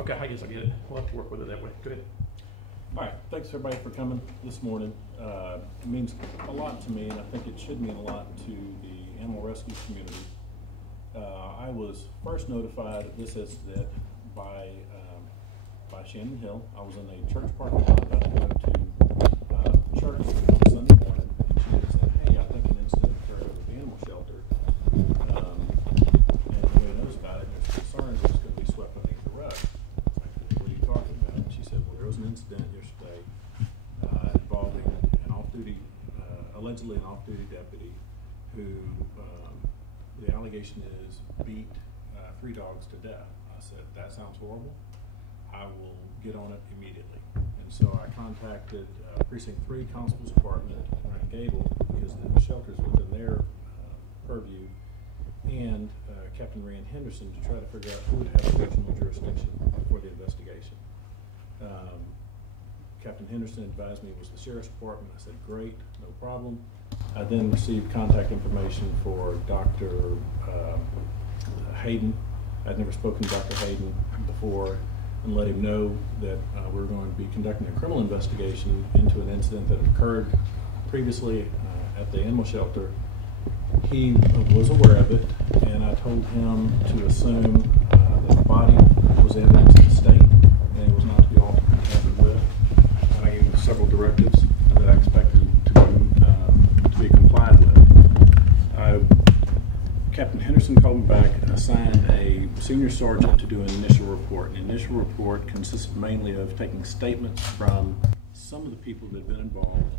Okay, I guess I get it. We'll have to work with it that way. Go ahead. All right, thanks everybody for coming this morning. It means a lot to me, and I think it should mean a lot to the animal rescue community. I was first notified of this incident by Shannon Hill. I was in a church parking lot about to go to church on Sunday morning, and she had said, "Hey, I think an incident occurred at the animal shelter, and nobody knows about it. There's concerns that it's going to be swept underneath the rug." I was like, "What are you talking about?" And she said, "Well, there was an incident yesterday involving an off-duty, allegedly an off-duty deputy who the allegation is beat 3 dogs to death." I said, "That sounds horrible. I will get on it immediately." And so I contacted Precinct 3 Constable's Department in Gable, because the shelter's within their purview, and Captain Rand Henderson to try to figure out who would have original jurisdiction for the investigation. Captain Henderson advised me it was the Sheriff's Department. I said, "Great, no problem." I then received contact information for Dr. Hayden. I'd never spoken to Dr. Hayden before, and let him know that we were going to be conducting a criminal investigation into an incident that occurred previously at the animal shelter. He was aware of it, and I told him to assume that the body was evidence in the state, and it was not to be altered and tampered with. And I gave him several directives that I expected to be complied with. Captain Henderson called me back and assigned a senior sergeant to do an initial report. An initial report consisted mainly of taking statements from some of the people that had been involved.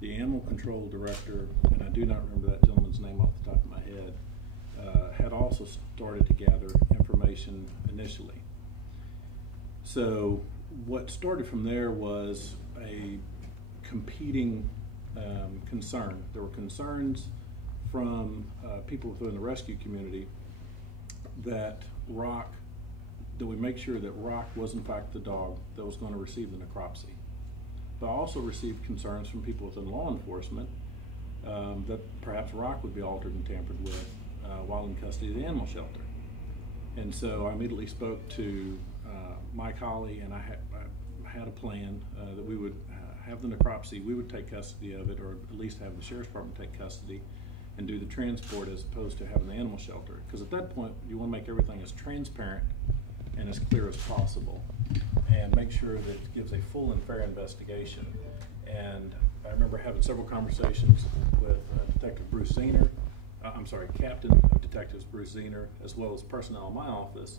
The animal control director, and I do not remember that gentleman's name off the top of my head, had also started to gather information initially. So what started from there was a competing concern. There were concerns from people within the rescue community that we make sure that Rock was in fact the dog that was going to receive the necropsy. But I also received concerns from people within law enforcement that perhaps Rock would be altered and tampered with while in custody of the animal shelter. And so I immediately spoke to Mike Holly, and I had a plan that we would have the necropsy, we would take custody of it, or at least have the Sheriff's Department take custody and do the transport, as opposed to having the animal shelter. Because at that point, you want to make everything as transparent and as clear as possible, and make sure that it gives a full and fair investigation. And I remember having several conversations with Detective Bruce Zehner, Captain of Detectives Bruce Zehner, as well as personnel in my office,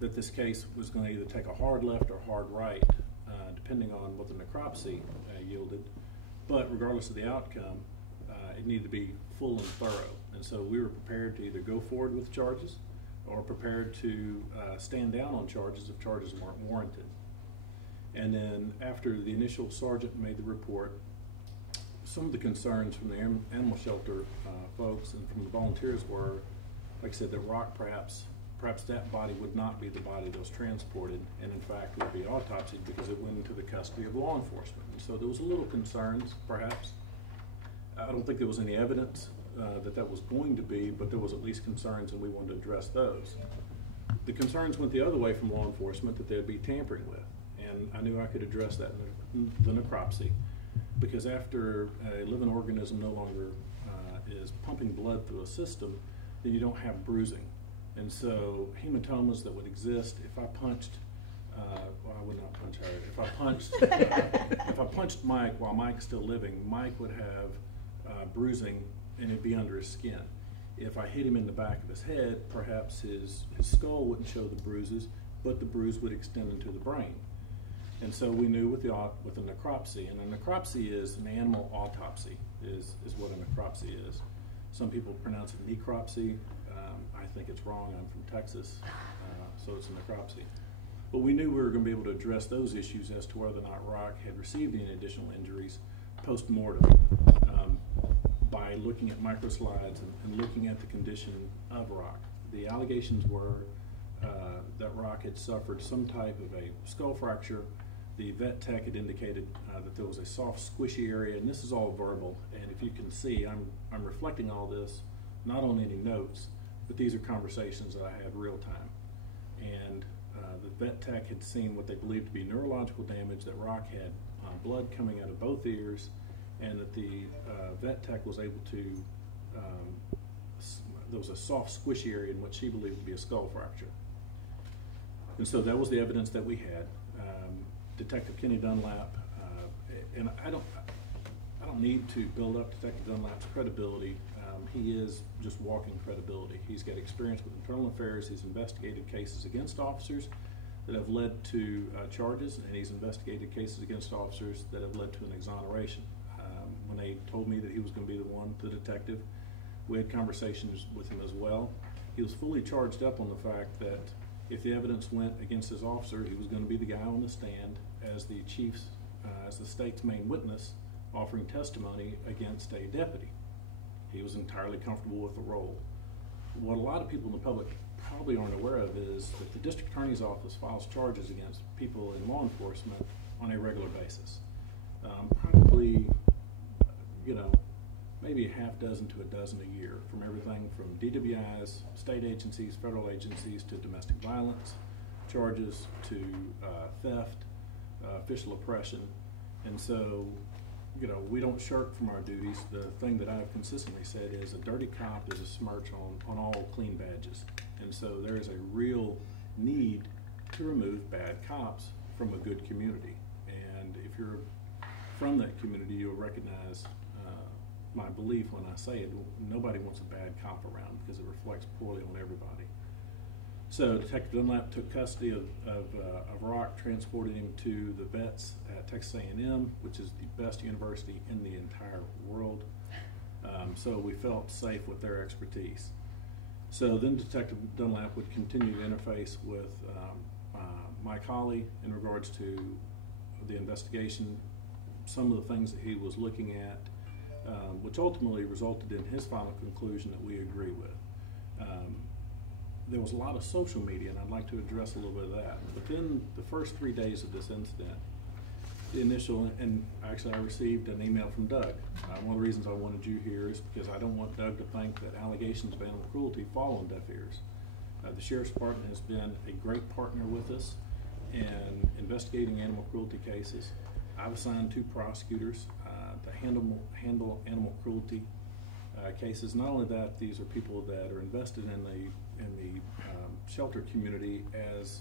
that this case was going to either take a hard left or hard right, depending on what the necropsy yielded. But regardless of the outcome, it needed to be full and thorough. And so we were prepared to either go forward with charges or prepared to stand down on charges if charges weren't warranted. And then after the initial sergeant made the report, some of the concerns from the animal shelter folks and from the volunteers were, like I said, that Rock perhaps that body would not be the body that was transported, and in fact would be autopsied because it went into the custody of law enforcement. And so there was a little concerns, perhaps. I don't think there was any evidence that was going to be, but there was at least concerns, and we wanted to address those. The concerns went the other way from law enforcement, that they'd be tampering with, and I knew I could address that in the necropsy, because after a living organism no longer is pumping blood through a system, then you don't have bruising. And so hematomas that would exist if I punched, well, I would not punch her. If I punched Mike while Mike's still living, Mike would have bruising, and it'd be under his skin. If I hit him in the back of his head, perhaps his skull wouldn't show the bruises, but the bruise would extend into the brain. And so we knew with the necropsy, and a necropsy is an animal autopsy, is what a necropsy is. Some people pronounce it necropsy. I think it's wrong. I'm from Texas, so it's a necropsy. But we knew we were going to be able to address those issues as to whether or not Rock had received any additional injuries post-mortem by looking at microslides and looking at the condition of Rock. The allegations were that Rock had suffered some type of a skull fracture. The vet tech had indicated that there was a soft, squishy area, and this is all verbal. And if you can see, I'm reflecting all this, not on any notes, but these are conversations that I had real time. And the vet tech had seen what they believed to be neurological damage, that Rock had blood coming out of both ears, and that the vet tech was able to, there was a soft squishy area in what she believed to be a skull fracture. And so that was the evidence that we had. Detective Kenny Dunlap, and I don't need to build up Detective Dunlap's credibility. He is just walking credibility. He's got experience with internal affairs. He's investigated cases against officers that have led to charges, and he's investigated cases against officers that have led to an exoneration. When they told me that he was going to be the detective, we had conversations with him as well. He was fully charged up on the fact that if the evidence went against his officer, he was going to be the guy on the stand as the chief's, as the state's main witness, offering testimony against a deputy. He was entirely comfortable with the role. What a lot of people in the public probably aren't aware of is that the district attorney's office files charges against people in law enforcement on a regular basis. Probably, maybe a half dozen to a dozen a year, from everything from DWIs, state agencies, federal agencies, to domestic violence charges, to theft, official oppression. And so, we don't shirk from our duties. The thing that I've consistently said is a dirty cop is a smirch on all clean badges. And so there is a real need to remove bad cops from a good community. And if you're from that community, you'll recognize my belief when I say it. Nobody wants a bad cop around because it reflects poorly on everybody. So Detective Dunlap took custody of Rock, transported him to the vets at Texas A&M, which is the best university in the entire world. So we felt safe with their expertise. So then Detective Dunlap would continue to interface with Mike Hawley in regards to the investigation, some of the things that he was looking at, which ultimately resulted in his final conclusion that we agree with. There was a lot of social media, and I'd like to address a little bit of that. Within the first 3 days of this incident, the initial, and actually I received an email from Doug. One of the reasons I wanted you here is because I don't want Doug to think that allegations of animal cruelty fall on deaf ears. The Sheriff's Department has been a great partner with us in investigating animal cruelty cases. I've assigned 2 prosecutors to handle animal cruelty cases. Not only that, these are people that are invested in the shelter community, as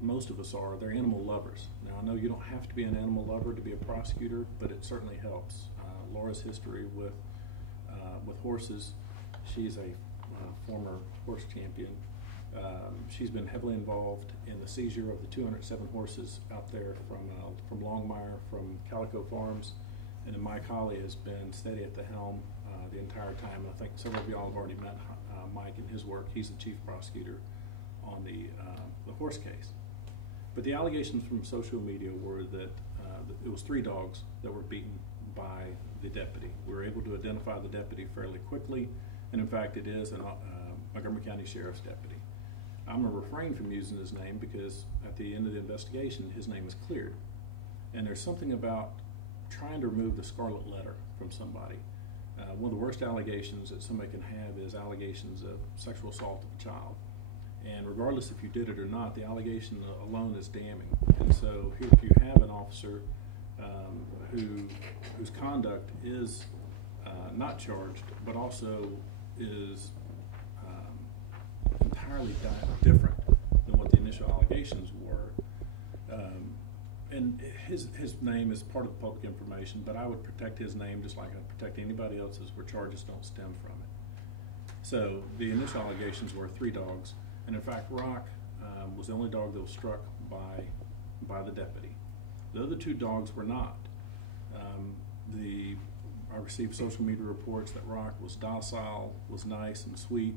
most of us are. They're animal lovers. Now, I know you don't have to be an animal lover to be a prosecutor, but it certainly helps. Laura's history with horses. She's a former horse champion. She's been heavily involved in the seizure of the 207 horses out there from Longmire, from Calico Farms, and then Mike Hawley has been steady at the helm the entire time. And I think several of y'all have already met Mike and his work. He's the chief prosecutor on the horse case. But the allegations from social media were that it was 3 dogs that were beaten by the deputy. We were able to identify the deputy fairly quickly, and in fact it is a Montgomery County Sheriff's deputy. I'm going to refrain from using his name because at the end of the investigation his name is cleared. And there's something about trying to remove the scarlet letter from somebody. One of the worst allegations that somebody can have is allegations of sexual assault of a child. And regardless if you did it or not, the allegation alone is damning. And so here, if you have an officer whose conduct is not charged, but also is entirely different than what the initial allegations were, and his name is part of the public information, but I would protect his name just like I protect anybody else's where charges don't stem from it. So the initial allegations were 3 dogs, and in fact Rock was the only dog that was struck by the deputy. The other 2 dogs were not. I received social media reports that Rock was docile, was nice and sweet,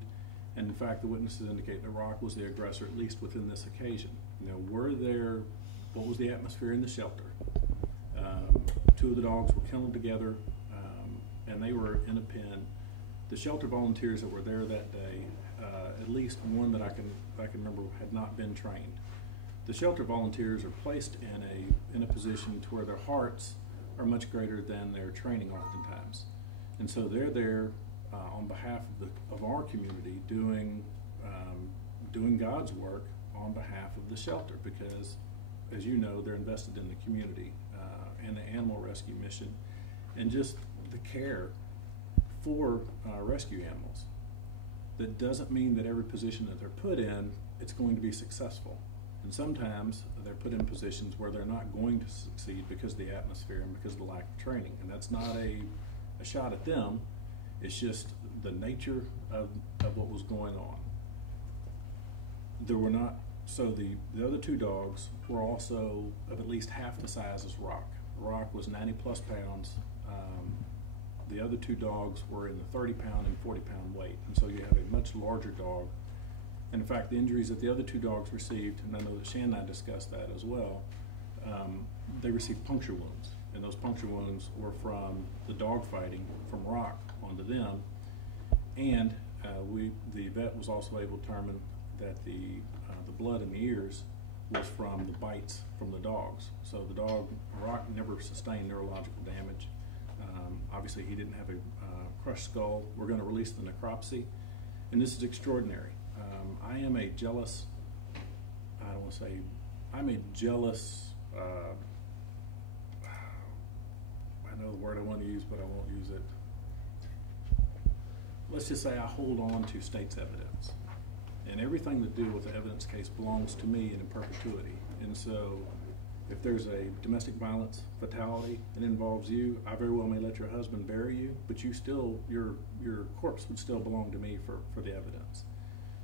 and in fact the witnesses indicate that Rock was the aggressor, at least within this occasion. What was the atmosphere in the shelter? 2 of the dogs were kenneled together, and they were in a pen. The shelter volunteers that were there that day, at least one that I can remember, had not been trained. The shelter volunteers are placed in a position to where their hearts are much greater than their training oftentimes, and so they're there on behalf of our community, doing God's work on behalf of the shelter because, as you know, they're invested in the community and the animal rescue mission and just the care for rescue animals. That doesn't mean that every position that they're put in, it's going to be successful. And sometimes they're put in positions where they're not going to succeed because of the atmosphere and because of the lack of training. And that's not a shot at them. It's just the nature of what was going on. There were not, so the other two dogs were also of at least half the size as Rock. Rock was 90 plus pounds. The other two dogs were in the 30 pound and 40 pound weight. And so you have a much larger dog. And in fact, the injuries that the other two dogs received, and I know that Shannon and I discussed that as well, they received puncture wounds. And those puncture wounds were from the dog fighting from Rock onto them. And the vet was also able to determine that the blood in the ears was from the bites from the dogs. So the dog, Rock, never sustained neurological damage. Obviously, he didn't have a crushed skull. We're going to release the necropsy. And this is extraordinary. I am a jealous, I don't want to say, I'm a jealous, I know the word I want to use, but I won't use it. Let's just say I hold on to state's evidence. And everything to do with the evidence case belongs to me in perpetuity. And so if there's a domestic violence fatality and involves you, I very well may let your husband bury you, but you still, your corpse would still belong to me for the evidence.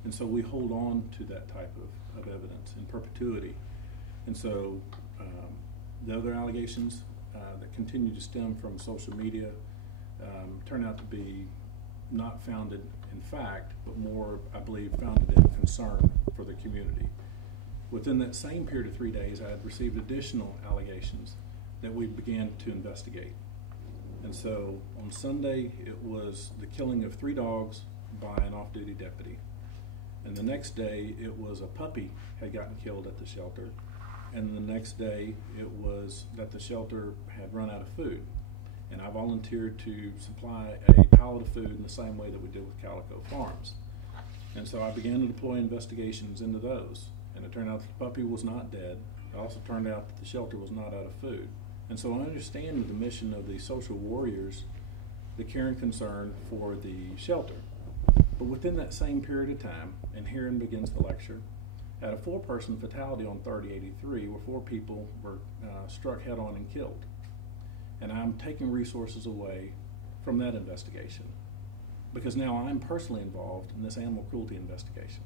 And so we hold on to that type of evidence in perpetuity. And so the other allegations that continue to stem from social media turn out to be not founded in fact, but more, I believe, founded in concern for the community. Within that same period of 3 days, I had received additional allegations that we began to investigate. And so on Sunday, it was the killing of 3 dogs by an off-duty deputy. And the next day, it was a puppy had gotten killed at the shelter. And the next day, it was that the shelter had run out of food. And I volunteered to supply a pallet of food in the same way that we did with Calico Farms. And so I began to deploy investigations into those. And it turned out that the puppy was not dead. It also turned out that the shelter was not out of food. And so I understand the mission of the social warriors, the care and concern for the shelter. But within that same period of time, and herein begins the lecture, had a 4-person fatality on 3083 where 4 people were struck head on and killed. And I'm taking resources away from that investigation because now I'm personally involved in this animal cruelty investigation.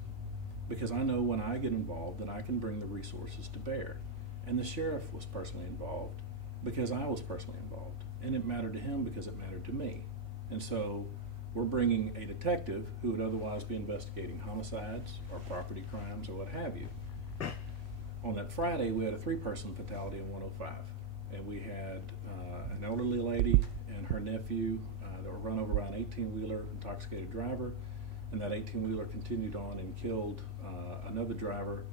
Because I know when I get involved that I can bring the resources to bear. And the sheriff was personally involved because I was personally involved. And it mattered to him because it mattered to me. And so we're bringing a detective who would otherwise be investigating homicides or property crimes or what have you. On that Friday, we had a 3-person fatality in 105. And we had an elderly lady and her nephew that were run over by an 18-wheeler intoxicated driver. And that 18-wheeler continued on and killed another driver.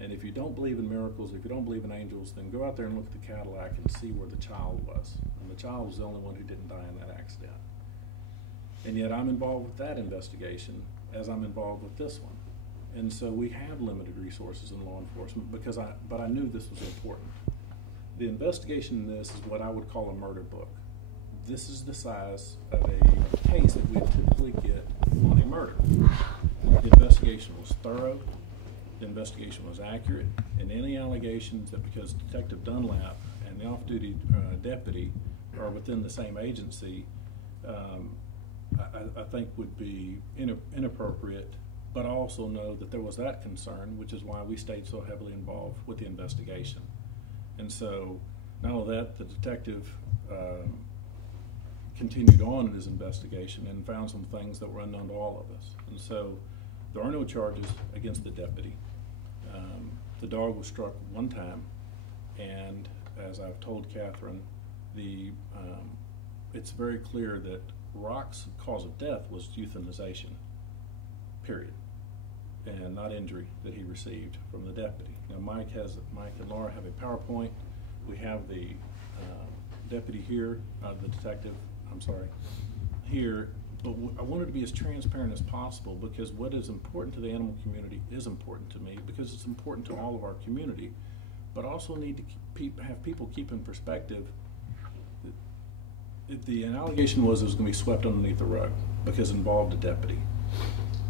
And if you don't believe in miracles, if you don't believe in angels, then go out there and look at the Cadillac and see where the child was. And the child was the only one who didn't die in that accident. And yet I'm involved with that investigation as I'm involved with this one. And so we have limited resources in law enforcement but I knew this was important. The investigation in this is what I would call a murder book. This is the size of a case that we typically get on a murder. The investigation was thorough, the investigation was accurate, and any allegations that because Detective Dunlap and the off-duty deputy are within the same agency, I think would be inappropriate, but I also know that there was that concern, which is why we stayed so heavily involved with the investigation. And so, not only that, the detective continued on in his investigation and found some things that were unknown to all of us. And so, there are no charges against the deputy. The dog was struck one time, and as I've told Catherine, it's very clear that Rock's cause of death was euthanization, period, and not injury that he received from the deputy. Now Mike and Laura have a PowerPoint. We have the deputy here, the detective, I'm sorry, here, But I wanted to be as transparent as possible, because what is important to the animal community is important to me, because it's important to all of our community. But also need to have people keep in perspective that the allegation was it was going to be swept underneath the rug because it involved a deputy.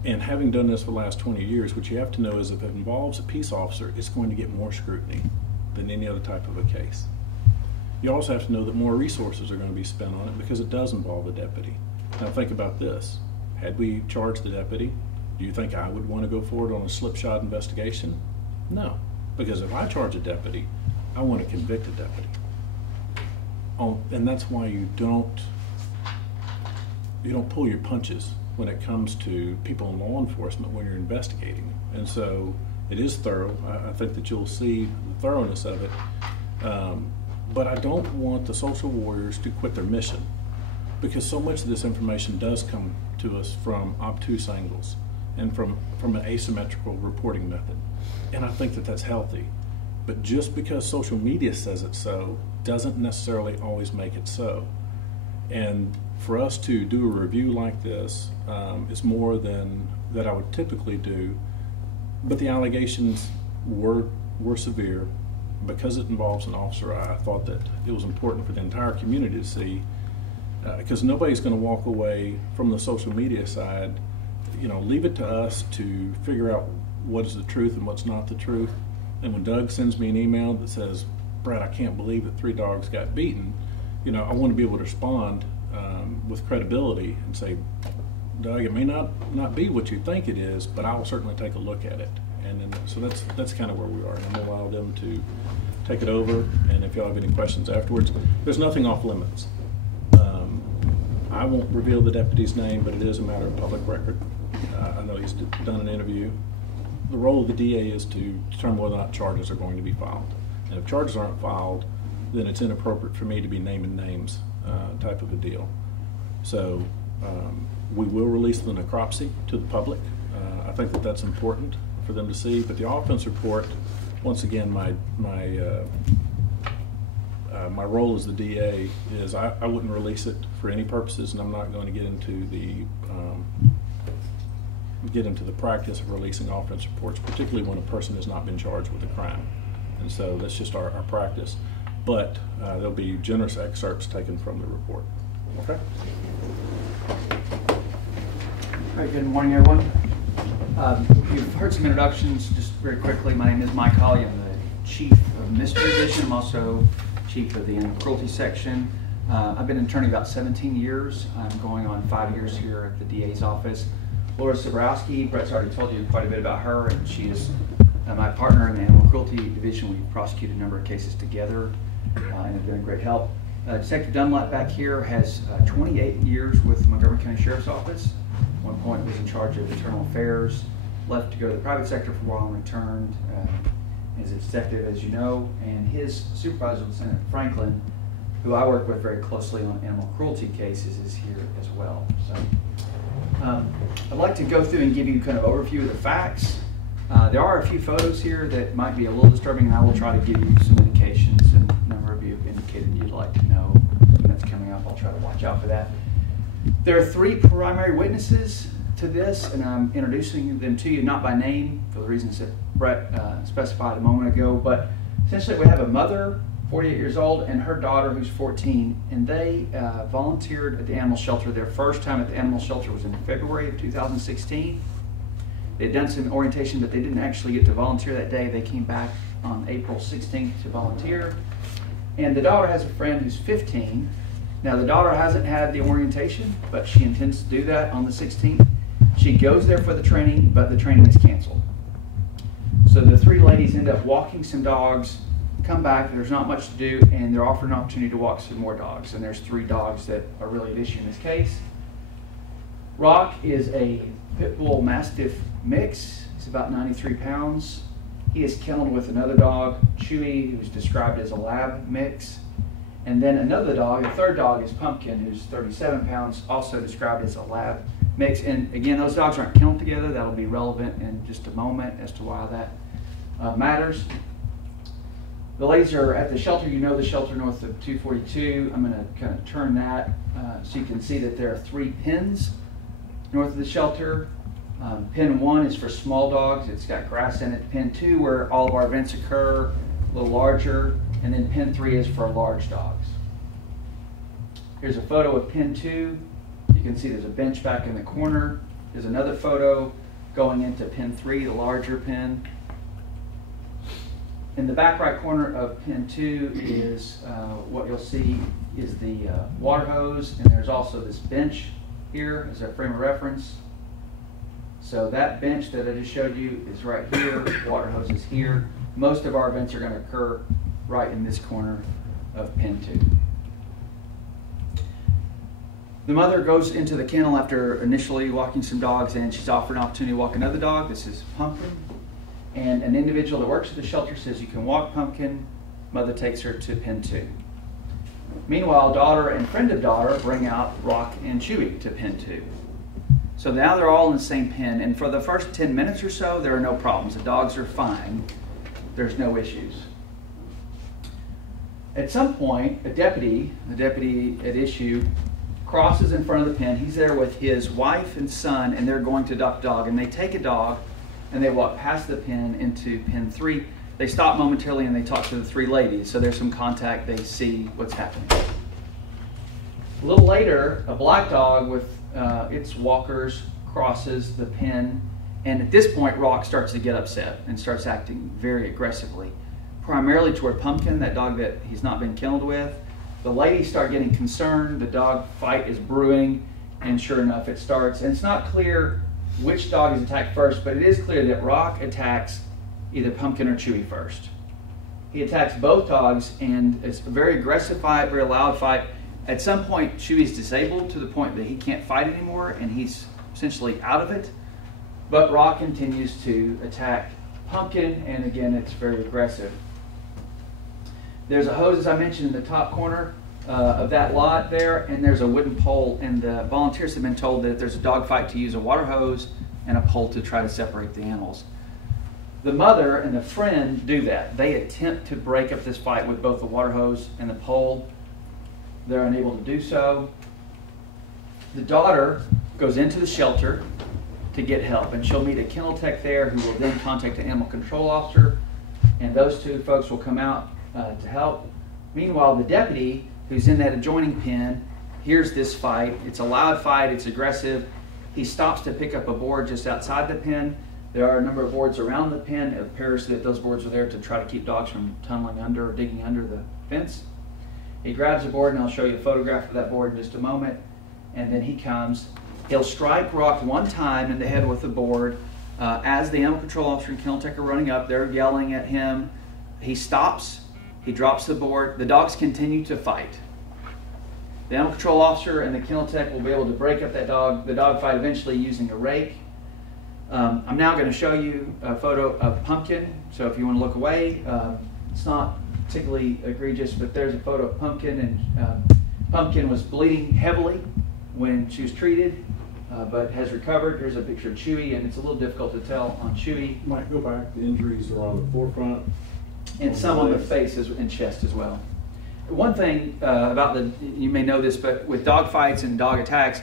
And having done this for the last 20 years, what you have to know is if it involves a peace officer, it's going to get more scrutiny than any other type of a case. You also have to know that more resources are going to be spent on it because it does involve a deputy. Now think about this. Had we charged the deputy, do you think I would want to go forward on a slipshod investigation? No, because if I charge a deputy, I want to convict a deputy. And that's why you don't pull your punches when it comes to people in law enforcement when you're investigating. And so it is thorough. I think that you'll see the thoroughness of it. But I don't want the social warriors to quit their mission, because so much of this information does come to us from obtuse angles and from an asymmetrical reporting method. And I think that that's healthy. But just because social media says it so doesn't necessarily always make it so. And for us to do a review like this is more than that I would typically do, but the allegations were severe. Because it involves an officer, I thought that it was important for the entire community to see, because nobody's going to walk away from the social media side. Leave it to us to figure out what is the truth and what's not the truth. And when Doug sends me an email that says, "Brett, I can't believe that 3 dogs got beaten," I want to be able to respond with credibility and say, "Doug, it may not be what you think it is, but I will certainly take a look at it." And then, so that's kind of where we are. And I'm going to allow them to take it over. And if y'all have any questions afterwards, there's nothing off limits. I won't reveal the deputy's name, but it is a matter of public record. I know he's done an interview. The role of the DA is to determine whether or not charges are going to be filed. And if charges aren't filed, then it's inappropriate for me to be naming names, type of a deal. So we will release the necropsy to the public. I think that that's important for them to see. But the offense report, once again, my role as the DA is I wouldn't release it for any purposes, and I'm not going to get into the practice of releasing offense reports, particularly when a person has not been charged with a crime. And so that's just our practice. But there'll be generous excerpts taken from the report. Okay? All right, good morning, everyone. You've heard some introductions. Just very quickly, my name is Mike Holly. I'm the Chief of Mystery Division. I'm also Chief of the Animal Cruelty Section. I've been an attorney about 17 years. I'm going on 5 years here at the DA's office. Laura Sobrowski, Brett's already told you quite a bit about her, and she is my partner in the Animal Cruelty Division. We've prosecuted a number of cases together and have been great help. Detective Dunlap back here has 28 years with Montgomery County Sheriff's Office. At one point was in charge of internal affairs, left to go to the private sector for a while and returned as a detective, as you know, and his supervisor, Lieutenant Franklin, who I work with very closely on animal cruelty cases, is here as well. So I'd like to go through and give you kind of overview of the facts. There are a few photos here that might be a little disturbing, and I will try to give you some indications, and a number of you have indicated you'd like to know when that's coming up. I'll try to watch out for that. There are 3 primary witnesses to this, and I'm introducing them to you not by name for the reasons that Brett specified a moment ago, but essentially we have a mother, 48 years old, and her daughter, who's 14, and they volunteered at the animal shelter. Their first time at the animal shelter was in February of 2016. They'd done some orientation, but they didn't actually get to volunteer that day. They came back on April 16th to volunteer. And the daughter has a friend who's 15. Now, the daughter hasn't had the orientation, but she intends to do that on the 16th. She goes there for the training, but the training is canceled. So the 3 ladies end up walking some dogs, come back, there's not much to do, and they're offered an opportunity to walk some more dogs. And there's 3 dogs that are really at issue in this case. Rock is a Pit Bull Mastiff mix. He's about 93 pounds. He is kenneled with another dog, Chewy, who's described as a lab mix. And then another dog, a third dog, is Pumpkin, who's 37 pounds, also described as a lab mix. And again, those dogs aren't kenneled together. That'll be relevant in just a moment as to why that matters. The ladies are at the shelter. You know the shelter north of 242. I'm going to kind of turn that so you can see that there are 3 pens north of the shelter. Pen 1 is for small dogs. It's got grass in it. Pen 2, where all of our events occur, a little larger. And then Pen 3 is for large dogs. Here's a photo of Pen 2. You can see there's a bench back in the corner. There's another photo going into Pen 3, the larger pen. In the back right corner of Pen 2 is what you'll see is the water hose, and there's also this bench here as a frame of reference. So that bench that I just showed you is right here, water hose is here. Most of our events are going to occur right in this corner of Pen 2. The mother goes into the kennel after initially walking some dogs, and she's offered an opportunity to walk another dog. This is Pumpkin. And an individual that works at the shelter says you can walk Pumpkin. Mother takes her to Pen 2. Meanwhile, daughter and friend of daughter bring out Rock and Chewy to Pen 2. So now they're all in the same pen, and for the first 10 minutes or so, there are no problems. The dogs are fine. There's no issues. At some point, the deputy at issue, crosses in front of the pen. He's there with his wife and son, and they're going to adopt a dog. And they take a dog, and they walk past the pen into Pen 3. They stop momentarily, and they talk to the 3 ladies. So there's some contact. They see what's happening. A little later, a black dog with its walkers crosses the pen. And at this point, Rock starts to get upset and starts acting very aggressively, primarily toward Pumpkin, that dog that he's not been kenneled with. The ladies start getting concerned. The dog fight is brewing, and sure enough, it starts. And it's not clear which dog is attacked first, but it is clear that Rock attacks either Pumpkin or Chewy first. He attacks both dogs, and it's a very aggressive fight, very loud fight. At some point, Chewy's disabled to the point that he can't fight anymore, and he's essentially out of it. But Rock continues to attack Pumpkin, and again, it's very aggressive. There's a hose, as I mentioned, in the top corner of that lot there, and there's a wooden pole, and the volunteers have been told that if there's a dog fight to use a water hose and a pole to try to separate the animals. The mother and the friend do that. They attempt to break up this fight with both the water hose and the pole. They're unable to do so. The daughter goes into the shelter to get help, and she'll meet a kennel tech there who will then contact the animal control officer, and those 2 folks will come out to help. Meanwhile, the deputy who's in that adjoining pen hears this fight. It's a loud fight, it's aggressive. He stops to pick up a board just outside the pen. There are a number of boards around the pen. It appears that those boards are there to try to keep dogs from tunneling under or digging under the fence. He grabs a board, and I'll show you a photograph of that board in just a moment. And then he comes. He'll strike Rock 1 time in the head with the board. As the animal control officer and kennel tech are running up, they're yelling at him. He stops. He drops the board. The dogs continue to fight. The animal control officer and the kennel tech will be able to break up the dog fight eventually using a rake. I'm now going to show you a photo of Pumpkin. So if you want to look away, it's not particularly egregious, but there's a photo of Pumpkin, and Pumpkin was bleeding heavily when she was treated, but has recovered. Here's a picture of Chewy, and it's a little difficult to tell on Chewy. Might go back. The injuries are on the forefront. And some on the face and chest as well. One thing about you may know this, but with dog fights and dog attacks,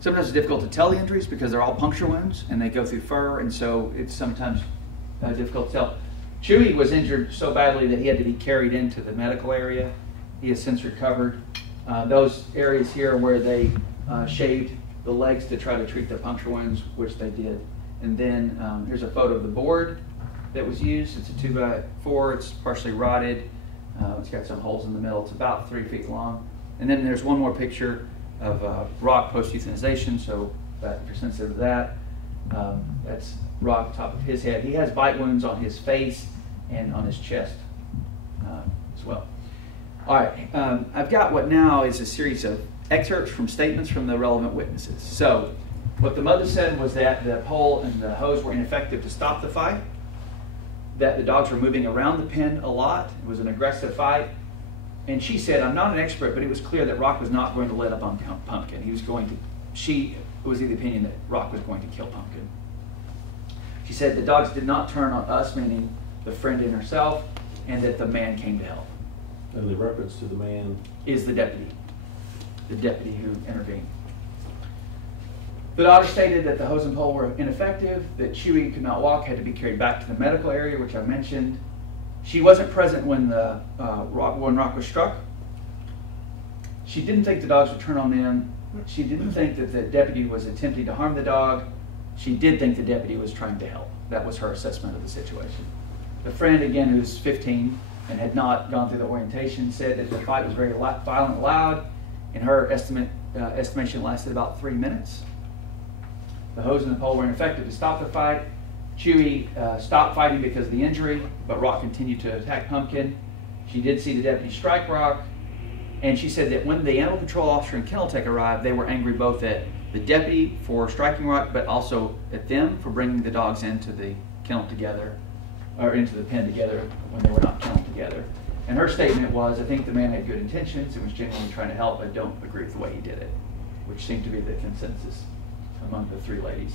sometimes it's difficult to tell the injuries because they're all puncture wounds and they go through fur, and so it's sometimes difficult to tell. Chewy was injured so badly that he had to be carried into the medical area. He has since recovered. Those areas here where they shaved the legs to try to treat the puncture wounds, which they did. And then here's a photo of the board that was used. It's a 2x4. It's partially rotted. It's got some holes in the middle. It's about 3 feet long. And then there's one more picture of Rock post-euthanization, so if you're sensitive to that, that's Rock, top of his head. He has bite wounds on his face and on his chest as well. All right, I've got what now is a series of excerpts from statements from the relevant witnesses. So what the mother said was that the pole and the hose were ineffective to stop the fight, that the dogs were moving around the pen a lot. It was an aggressive fight. And she said, I'm not an expert, but it was clear that Rock was not going to let up on Pumpkin. She was of the opinion that Rock was going to kill Pumpkin. She said the dogs did not turn on us, meaning the friend and herself, and that the man came to help. And the reference to the man is the deputy who intervened. The doctor stated that the hose and pole were ineffective, that Chewy could not walk, had to be carried back to the medical area, which I mentioned. She wasn't present when Rock was struck. She didn't think the dogs would turn on them. She didn't think that the deputy was attempting to harm the dog. She did think the deputy was trying to help. That was her assessment of the situation. The friend, again, who's 15 and had not gone through the orientation, said that the fight was very violent and loud. In her estimation, it lasted about 3 minutes. The hose and the pole were ineffective to stop the fight. Chewy stopped fighting because of the injury, but Rock continued to attack Pumpkin. She did see the deputy strike Rock, and she said that when the animal control officer and kennel tech arrived, they were angry both at the deputy for striking Rock, but also at them for bringing the dogs into the kennel together, or into the pen together when they were not kenneled together. And her statement was, I think the man had good intentions and was genuinely trying to help, but don't agree with the way he did it, which seemed to be the consensus among the three ladies.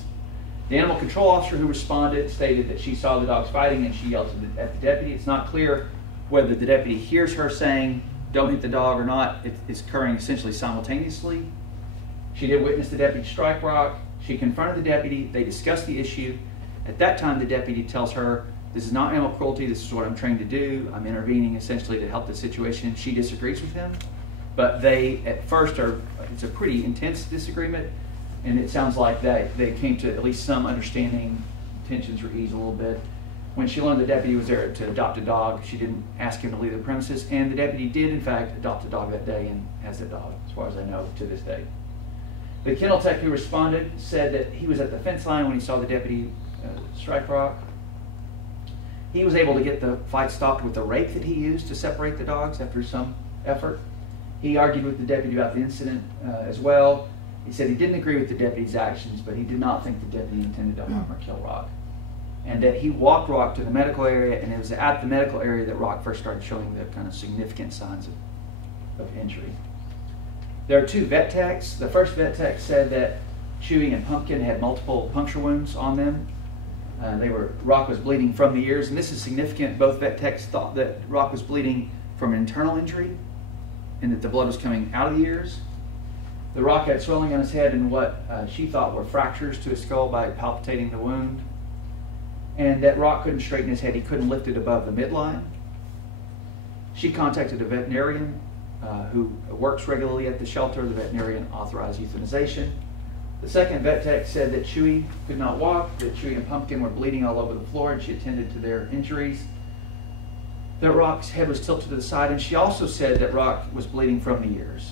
The animal control officer who responded stated that she saw the dogs fighting and she yelled at the deputy. It's not clear whether the deputy hears her saying, don't hit the dog or not. It's occurring essentially simultaneously. She did witness the deputy strike Rock. She confronted the deputy. They discussed the issue. At that time, the deputy tells her, this is not animal cruelty. This is what I'm trained to do. I'm intervening essentially to help the situation. She disagrees with him. But they, at first, it's a pretty intense disagreement. And it sounds like they came to at least some understanding. Tensions were eased a little bit. When she learned the deputy was there to adopt a dog, she didn't ask him to leave the premises. And the deputy did, in fact, adopt a dog that day and has a dog, as far as I know, to this day. The kennel tech who responded said that he was at the fence line when he saw the deputy strike Rock. He was able to get the fight stopped with the rake that he used to separate the dogs after some effort. He argued with the deputy about the incident as well. He said he didn't agree with the deputy's actions, but he did not think the deputy intended to harm or kill Rock. And that he walked Rock to the medical area, and it was at the medical area that Rock first started showing the kind of significant signs of injury. There are two vet techs. The first vet tech said that Chewy and Pumpkin had multiple puncture wounds on them. Rock was bleeding from the ears, and this is significant. Both vet techs thought that Rock was bleeding from an internal injury and that the blood was coming out of the ears. The Rock had swelling on his head and what she thought were fractures to his skull by palpitating the wound. And that Rock couldn't straighten his head. He couldn't lift it above the midline. She contacted a veterinarian who works regularly at the shelter. The veterinarian authorized euthanization. The second vet tech said that Chewy could not walk, that Chewy and Pumpkin were bleeding all over the floor, and she attended to their injuries. That Rock's head was tilted to the side, and she also said that Rock was bleeding from the ears.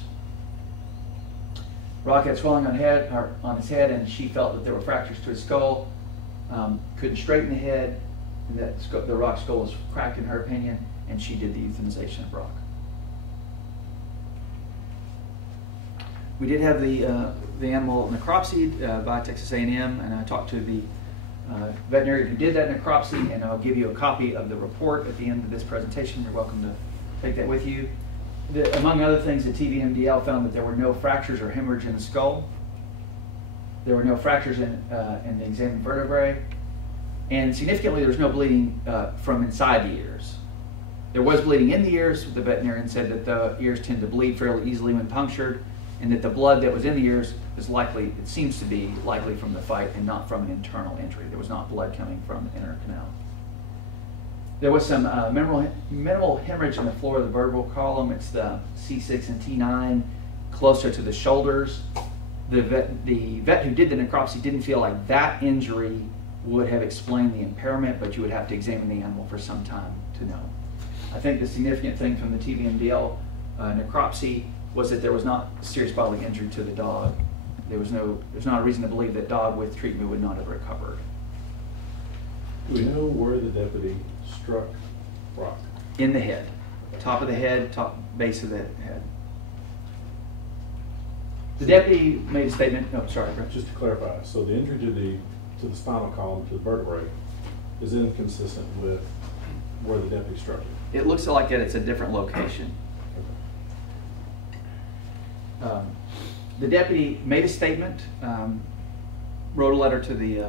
Rock had swelling on his head, and she felt that there were fractures to his skull. Couldn't straighten the head, and that the Rock skull was cracked in her opinion, and she did the euthanization of Rock. We did have the animal necropsy by Texas A&M, and I talked to the veterinarian who did that necropsy, and I'll give you a copy of the report at the end of this presentation. You're welcome to take that with you. Among other things, the TVMDL found that there were no fractures or hemorrhage in the skull. There were no fractures in the examined vertebrae. And significantly, there was no bleeding from inside the ears. There was bleeding in the ears. The veterinarian said that the ears tend to bleed fairly easily when punctured, and that the blood that was in the ears is likely, it seems to be likely from the fight and not from an internal injury. There was not blood coming from the inner canal. There was some minimal hemorrhage in the floor of the vertebral column. It's the C6 and T9, closer to the shoulders. The vet who did the necropsy didn't feel like that injury would have explained the impairment, but you would have to examine the animal for some time to know. I think the significant thing from the TVMDL necropsy was that there was not serious bodily injury to the dog. There's not a reason to believe that dog with treatment would not have recovered. Do we know where the deputy struck Rock? In the head. Top of the head, top base of the head. The deputy made a statement. Oh, sorry, Brett. Just to clarify, so the injury to the spinal column, to the vertebrae, is inconsistent with where the deputy struck it? It looks like it's a different location. The deputy made a statement, wrote a letter to the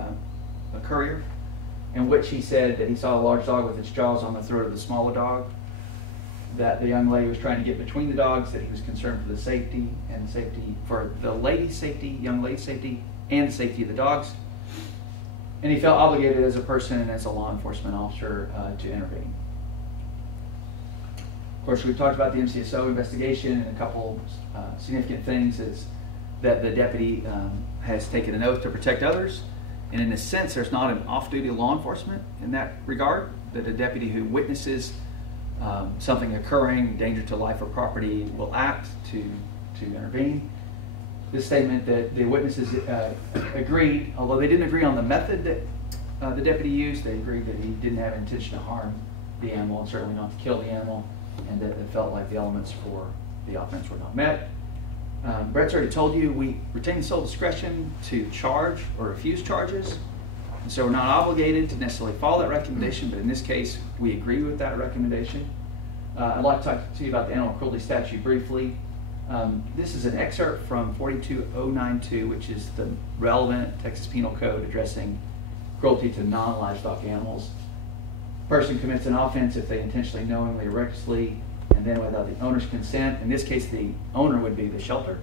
courier, in which he said that he saw a large dog with its jaws on the throat of the smaller dog, that the young lady was trying to get between the dogs, that he was concerned for the safety and for the lady's safety, young lady's safety, and the safety of the dogs. And he felt obligated as a person and as a law enforcement officer to intervene. Of course, we've talked about the MCSO investigation, and a couple significant things is that the deputy has taken an oath to protect others. And in a sense, there's not an off-duty law enforcement in that regard, that a deputy who witnesses something occurring, danger to life or property, will act to intervene. This statement that the witnesses agreed, although they didn't agree on the method that the deputy used, they agreed that he didn't have intention to harm the animal and certainly not to kill the animal, and that it felt like the elements for the offense were not met. Brett's already told you we retain sole discretion to charge or refuse charges, and so we're not obligated to necessarily follow that recommendation, but in this case we agree with that recommendation. I'd like to talk to you about the animal cruelty statute briefly. This is an excerpt from 42092, which is the relevant Texas Penal Code addressing cruelty to non-livestock animals. A person commits an offense if they intentionally, knowingly, or recklessly, and then without the owner's consent, in this case the owner would be the shelter,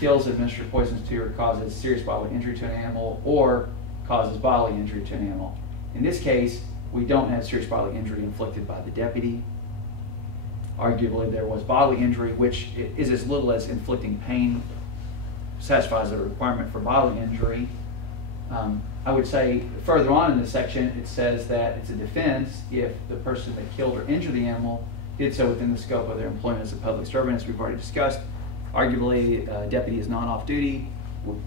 kills, administers poisons to, or causes serious bodily injury to an animal, or causes bodily injury to an animal. In this case, we don't have serious bodily injury inflicted by the deputy. Arguably, there was bodily injury, which is as little as inflicting pain, satisfies the requirement for bodily injury. I would say further on in this section, it says that it's a defense if the person that killed or injured the animal did so within the scope of their employment as a public servant, as we've already discussed. Arguably, a deputy is not off duty, would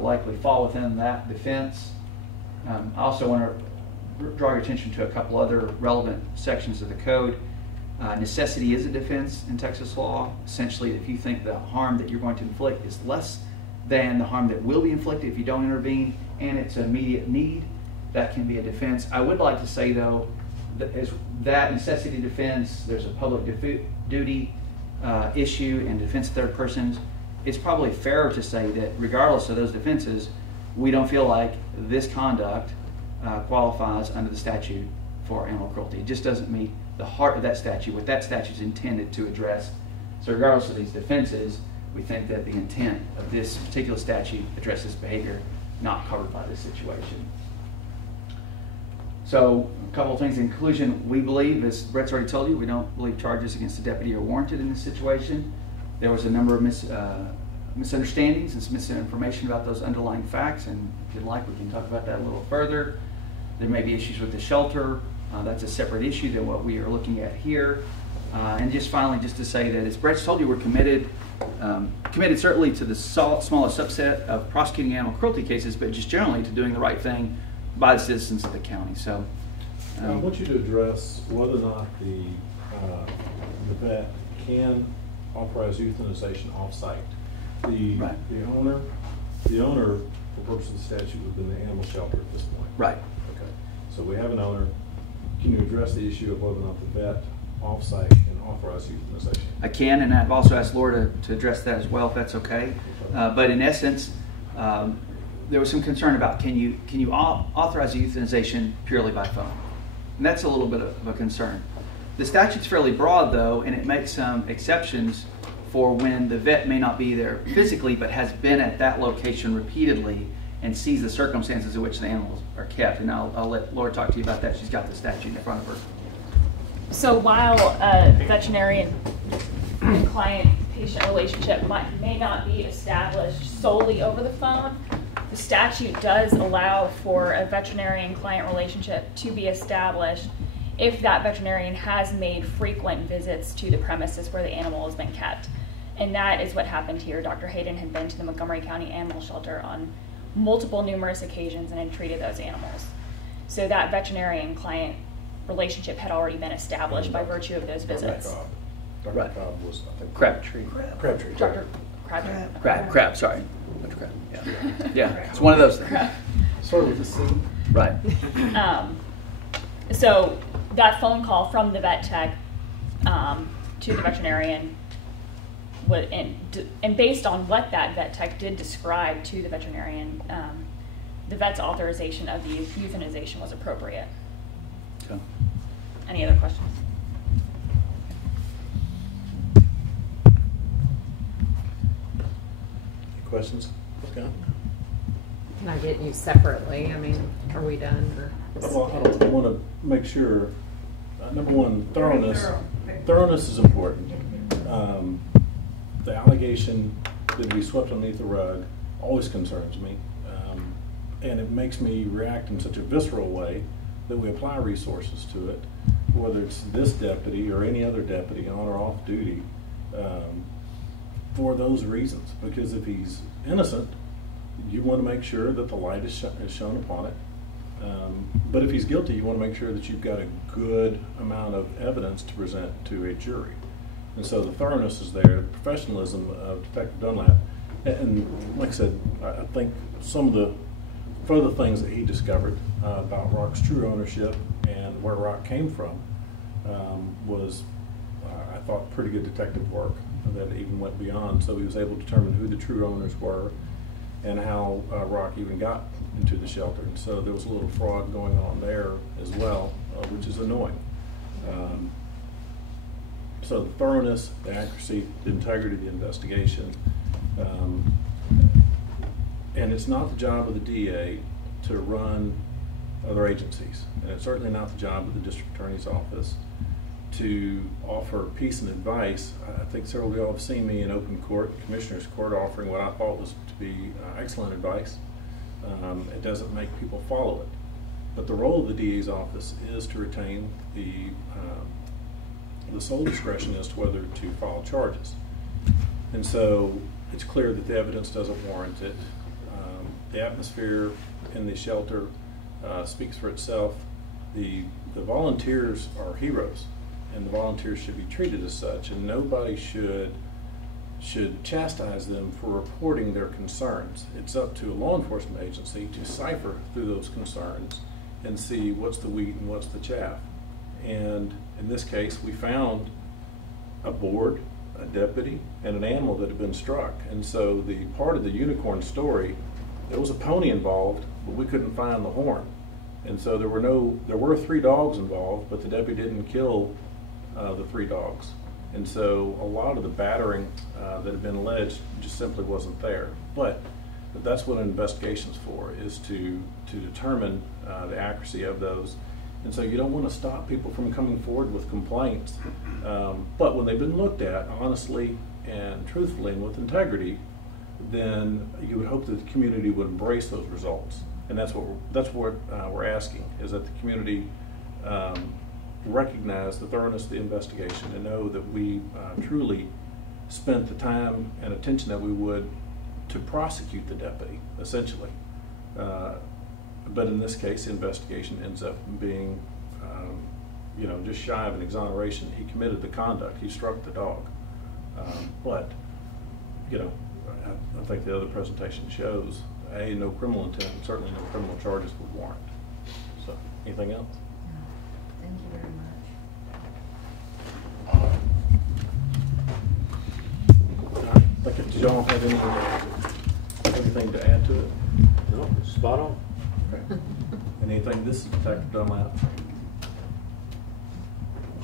likely fall within that defense. I also want to draw your attention to a couple other relevant sections of the code. Necessity is a defense in Texas law. Essentially, if you think the harm that you're going to inflict is less than the harm that will be inflicted if you don't intervene, and it's an immediate need, that can be a defense. I would like to say, though, that as that necessity defense, there's a public duty issue and defense of third persons. It's probably fairer to say that regardless of those defenses, we don't feel like this conduct qualifies under the statute for animal cruelty. It just doesn't meet the heart of that statute, what that statute is intended to address. So regardless of these defenses, we think that the intent of this particular statute addresses behavior not covered by this situation. So a couple of things in conclusion. We believe, as Brett's already told you, we don't believe charges against the deputy are warranted in this situation. There was a number of misunderstandings and some misinformation about those underlying facts, and if you'd like, we can talk about that a little further. There may be issues with the shelter. That's a separate issue than what we are looking at here. And just finally, just to say that as Brett's told you, we're committed certainly to the smallest subset of prosecuting animal cruelty cases, but just generally to doing the right thing by the citizens of the county. So I want you to address whether or not the vet can authorize euthanization off-site. The owner, for purposes of the statute, would be the animal shelter at this point. Right. Okay. So we have an owner. Can you address the issue of whether or not the vet off-site can authorize euthanization? I can, and I've also asked Laura to address that as well, if that's okay. But in essence, there was some concern about can you authorize euthanization purely by phone? And that's a little bit of a concern. The statute's fairly broad, though, and it makes some exceptions for when the vet may not be there physically, but has been at that location repeatedly and sees the circumstances in which the animals are kept. And I'll let Laura talk to you about that. She's got the statute in front of her. So while a veterinarian and client-patient relationship may not be established solely over the phone, the statute does allow for a veterinarian-client relationship to be established if that veterinarian has made frequent visits to the premises where the animal has been kept. And that is what happened here. Dr. Hayden had been to the Montgomery County Animal Shelter on numerous occasions and had treated those animals. So that veterinarian-client relationship had already been established by virtue of those visits. Dr. Cobb was, I think, Crabtree. Dr. Crabtree. Crab, sorry. Dr. Crab. Yeah, it's one of those things. sort of the scene. Right. So that phone call from the vet tech to the veterinarian, and based on what that vet tech did describe to the veterinarian, the vet's authorization of the euthanization was appropriate. Okay. Any other questions? Questions? Okay. not getting you separately. I mean, are we done? Or? Well, I want to make sure, number one, thoroughness. Thoroughness is important. The allegation that we swept underneath the rug always concerns me. And it makes me react in such a visceral way that we apply resources to it, whether it's this deputy or any other deputy on or off duty, for those reasons. Because if he's innocent, you want to make sure that the light is shown upon it. But if he's guilty, you want to make sure that you've got a good amount of evidence to present to a jury. And so the thoroughness is there, the professionalism of Detective Dunlap. And like I said, I think some of the further things that he discovered about Rock's true ownership and where Rock came from was, I thought, pretty good detective work that even went beyond. So he was able to determine who the true owners were and how Rock even got into the shelter. And so there was a little fraud going on there as well, which is annoying. So the thoroughness, the accuracy, the integrity of the investigation, and it's not the job of the DA to run other agencies, and it's certainly not the job of the District Attorney's Office to offer peace and advice. I think several of y'all have seen me in open court, Commissioner's Court, offering what I thought was to be excellent advice. It doesn't make people follow it. But the role of the DA's office is to retain the sole discretion as to whether to file charges. And so it's clear that the evidence doesn't warrant it. The atmosphere in the shelter speaks for itself. The volunteers are heroes, and the volunteers should be treated as such, and nobody should chastise them for reporting their concerns. It's up to a law enforcement agency to cipher through those concerns and see what's the wheat and what's the chaff. And in this case, we found a board, a deputy, and an animal that had been struck. And so the part of the unicorn story, there was a pony involved, but we couldn't find the horn. And so there were 3 dogs involved, but the deputy didn't kill the 3 dogs. And so a lot of the battering that had been alleged just simply wasn't there. But that's what an investigation's for, is to determine the accuracy of those. And so you don't want to stop people from coming forward with complaints. But when they've been looked at honestly and truthfully and with integrity, then you would hope that the community would embrace those results. And that's what we're asking, is that the community recognize the thoroughness of the investigation and know that we truly spent the time and attention that we would to prosecute the deputy, essentially. But in this case, the investigation ends up being, just shy of an exoneration. He committed the conduct. He struck the dog. But I think the other presentation shows, A, no criminal intent, and certainly no criminal charges would warrant. So, anything else? Thank you very much. Did y'all have anything to add to it? No, spot on. Okay. Anything? This is Detective Dunlap.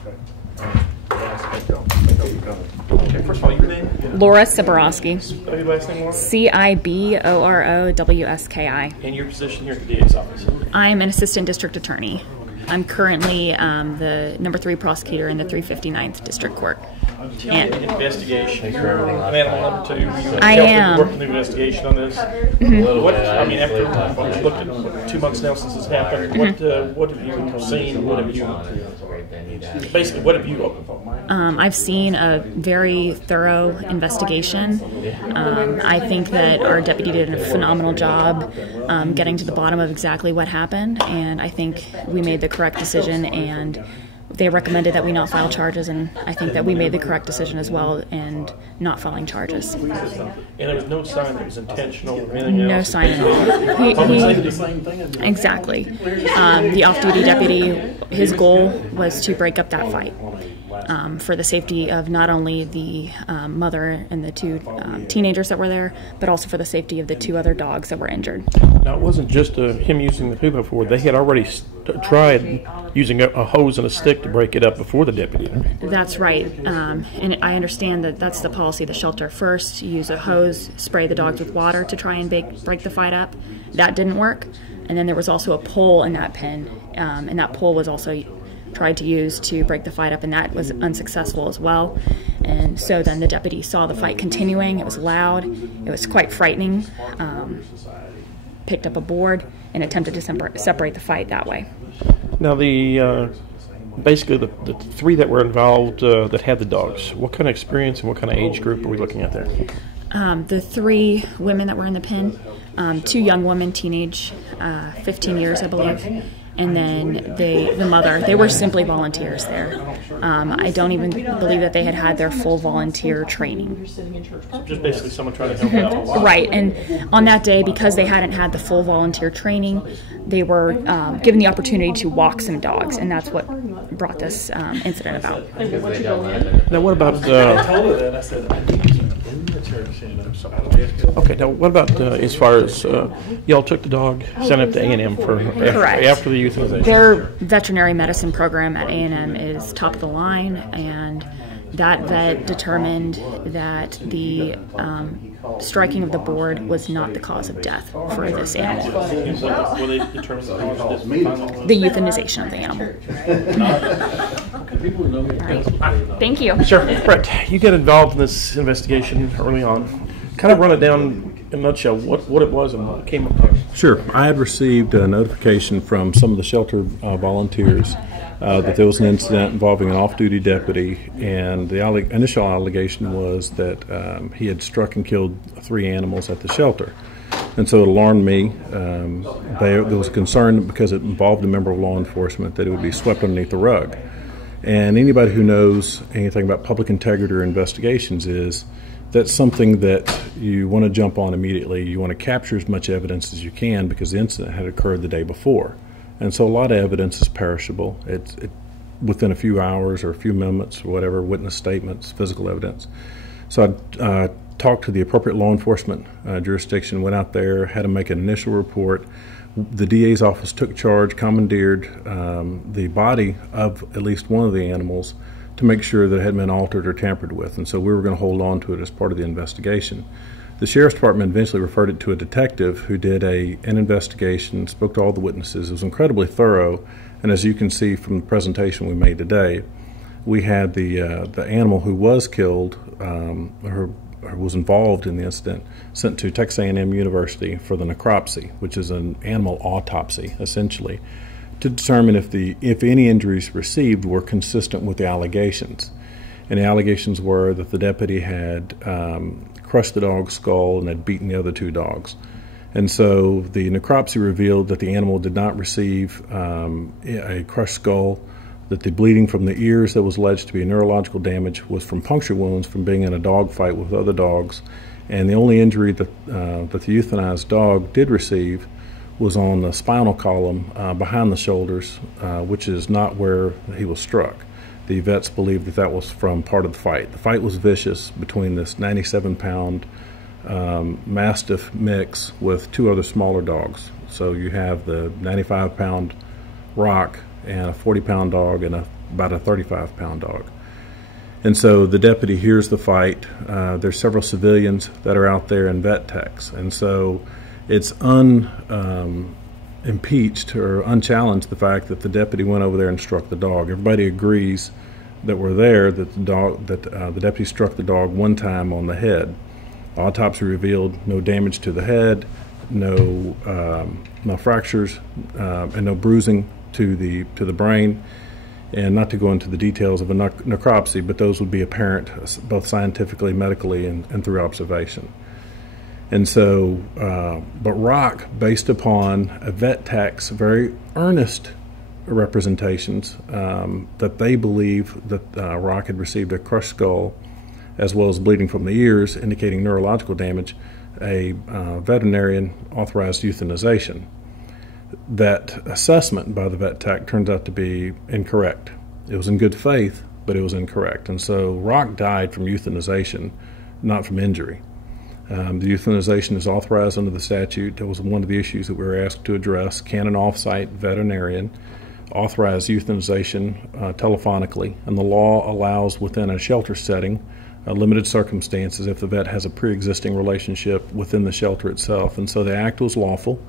Okay. Thank y'all. Thank y'all for coming. Okay, first of all, your name? Laura Ciborowski. Spell your last name, Laura? Ciborowski. And your position here at the DA's office? I am an assistant district attorney. I'm currently the number 3 prosecutor in the 359th District Court. And investigation. You're an animal number 2. I am. Working the investigation on this. After you looked at 2 months now since this happened, what have you seen? What have you I've seen a very thorough investigation. I think that our deputy did a phenomenal job getting to the bottom of exactly what happened, and I think we made the correct decision, and they recommended that we not file charges, and I think that we made the correct decision as well in not filing charges. And there was no sign that it was intentional or anything else? No sign at all. Exactly. The off-duty deputy, his goal was to break up that fight. for the safety of not only the mother and the two teenagers that were there, but also for the safety of the two other dogs that were injured. Now, it wasn't just him using the poo before. They had already tried using a hose and a stick to break it up before the deputy. That's right. And I understand that that's the policy of the shelter. First, use a hose, spray the dogs with water to try and break the fight up. That didn't work. And then there was also a pole in that pen, and that pole was also tried to use to break the fight up, and that was unsuccessful as well. And so then the deputy saw the fight continuing. It was loud. It was quite frightening. Picked up a board and attempted to separate the fight that way. Now, basically the three that were involved that had the dogs, what kind of experience and what kind of age group are we looking at there? The three women that were in the pen, two young women, teenage, 15 years, I believe, and then the mother. They were simply volunteers there. I don't even believe that they had their full volunteer training. So just basically someone trying to help out. Right, and on that day, because they hadn't had the full volunteer training, they were given the opportunity to walk some dogs, and that's what brought this incident about. Now, what about? Okay, now what about as far as y'all took the dog, sent it to A&M for after the euthanization? Their veterinary medicine program at A&M is top of the line, and that vet determined that the striking of the board was not the cause of death for this animal. Will they determine the cause of death? The euthanization of the animal. Right. Thank you. Sure. Brett, you got involved in this investigation early on. Kind of run it down in a nutshell, what it was and what came up there. Sure. I had received a notification from some of the shelter volunteers that there was an incident involving an off-duty deputy, and the initial allegation was that he had struck and killed 3 animals at the shelter. And so it alarmed me. There was concern because it involved a member of law enforcement that it would be swept underneath the rug. And anybody who knows anything about public integrity or investigations is that's something that you want to jump on immediately. You want to capture as much evidence as you can because the incident had occurred the day before. And so a lot of evidence is perishable. It's within a few hours or a few minutes or whatever, witness statements, physical evidence. So I talked to the appropriate law enforcement jurisdiction, went out there, had to make an initial report. The DA's office took charge, commandeered the body of at least one of the animals to make sure that it hadn't been altered or tampered with. And so we were going to hold on to it as part of the investigation. The Sheriff's Department eventually referred it to a detective who did an investigation, spoke to all the witnesses. It was incredibly thorough, and as you can see from the presentation we made today, we had the animal who was killed, or was involved in the incident, sent to Texas A&M University for the necropsy, which is an animal autopsy, essentially, to determine if any injuries received were consistent with the allegations. And the allegations were that the deputy had crushed the dog's skull and had beaten the other 2 dogs. And so the necropsy revealed that the animal did not receive a crushed skull, that the bleeding from the ears that was alleged to be neurological damage was from puncture wounds from being in a dog fight with other dogs. And the only injury that the euthanized dog did receive was on the spinal column behind the shoulders, which is not where he was struck. The vets believe that that was from part of the fight. The fight was vicious between this 97-pound Mastiff mix with 2 other smaller dogs. So you have the 95-pound Rock and a 40-pound dog and about a 35-pound dog. And so the deputy hears the fight. There's several civilians that are out there in vet techs. And so it's unimpeached or unchallenged the fact that the deputy went over there and struck the dog. Everybody agrees that were there that the deputy struck the dog one time on the head. Autopsy revealed no damage to the head, no fractures, and no bruising to the brain. And not to go into the details of a necropsy, but those would be apparent both scientifically, medically, and through observation. And so, but Rock, based upon a vet tech's very earnest representations that they believe that Rock had received a crushed skull as well as bleeding from the ears, indicating neurological damage, a veterinarian authorized euthanization. That assessment by the vet tech turns out to be incorrect. It was in good faith, but it was incorrect. And so Rock died from euthanization, not from injury. The euthanization is authorized under the statute. That was one of the issues that we were asked to address. Can an off-site veterinarian authorize euthanization telephonically? And the law allows within a shelter setting limited circumstances if the vet has a pre-existing relationship within the shelter itself. And so the act was lawful.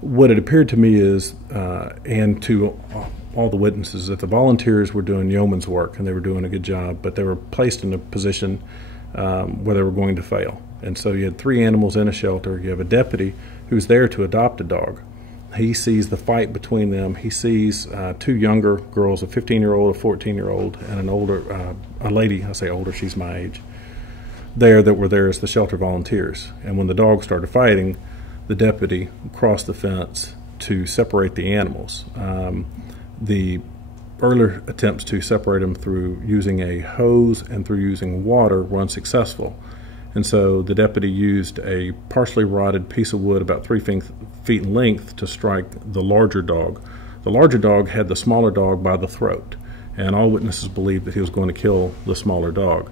What it appeared to me is, and to all the witnesses, that the volunteers were doing yeoman's work and they were doing a good job, but they were placed in a position where they were going to fail. And so you had 3 animals in a shelter. You have a deputy who's there to adopt a dog. He sees the fight between them. He sees 2 younger girls, a 15-year-old, a 14-year-old, and an older, a lady, I say older, she's my age, that were there as the shelter volunteers. And when the dogs started fighting, the deputy crossed the fence to separate the animals. The earlier attempts to separate them through using a hose and through using water were unsuccessful. And so the deputy used a partially rotted piece of wood about 3 feet in length to strike the larger dog. The larger dog had the smaller dog by the throat, and all witnesses believed that he was going to kill the smaller dog.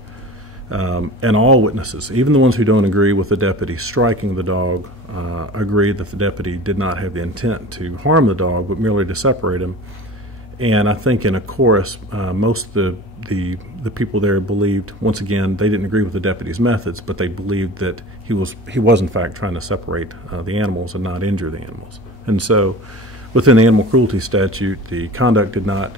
And all witnesses, even the ones who don't agree with the deputy striking the dog, agreed that the deputy did not have the intent to harm the dog, but merely to separate him. And I think in a chorus, most of the people there believed, once again, they didn't agree with the deputy's methods, but they believed that he was in fact trying to separate the animals and not injure the animals. And so within the animal cruelty statute, the conduct did not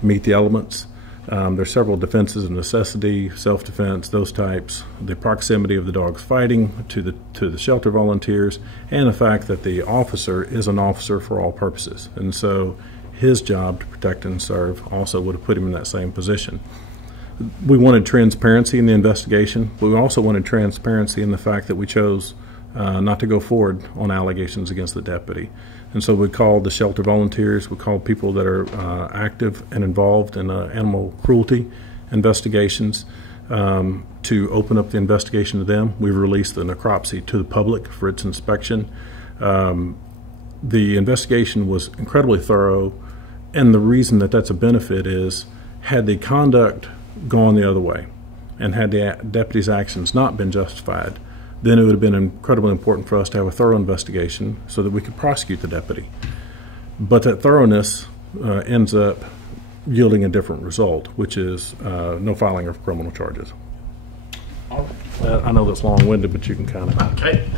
meet the elements. There's several defenses of necessity, self-defense, those types, the proximity of the dogs fighting to the shelter volunteers, and the fact that the officer is an officer for all purposes. And so his job to protect and serve also would have put him in that same position. We wanted transparency in the investigation, but we also wanted transparency in the fact that we chose not to go forward on allegations against the deputy. And so we called the shelter volunteers, we called people that are active and involved in animal cruelty investigations to open up the investigation to them. We released the necropsy to the public for its inspection. The investigation was incredibly thorough, and the reason that that's a benefit is, had the conduct gone the other way and had the deputy's actions not been justified, then it would have been incredibly important for us to have a thorough investigation so that we could prosecute the deputy. But that thoroughness ends up yielding a different result, which is no filing of criminal charges. I know that's long-winded, but you can kind of... Okay.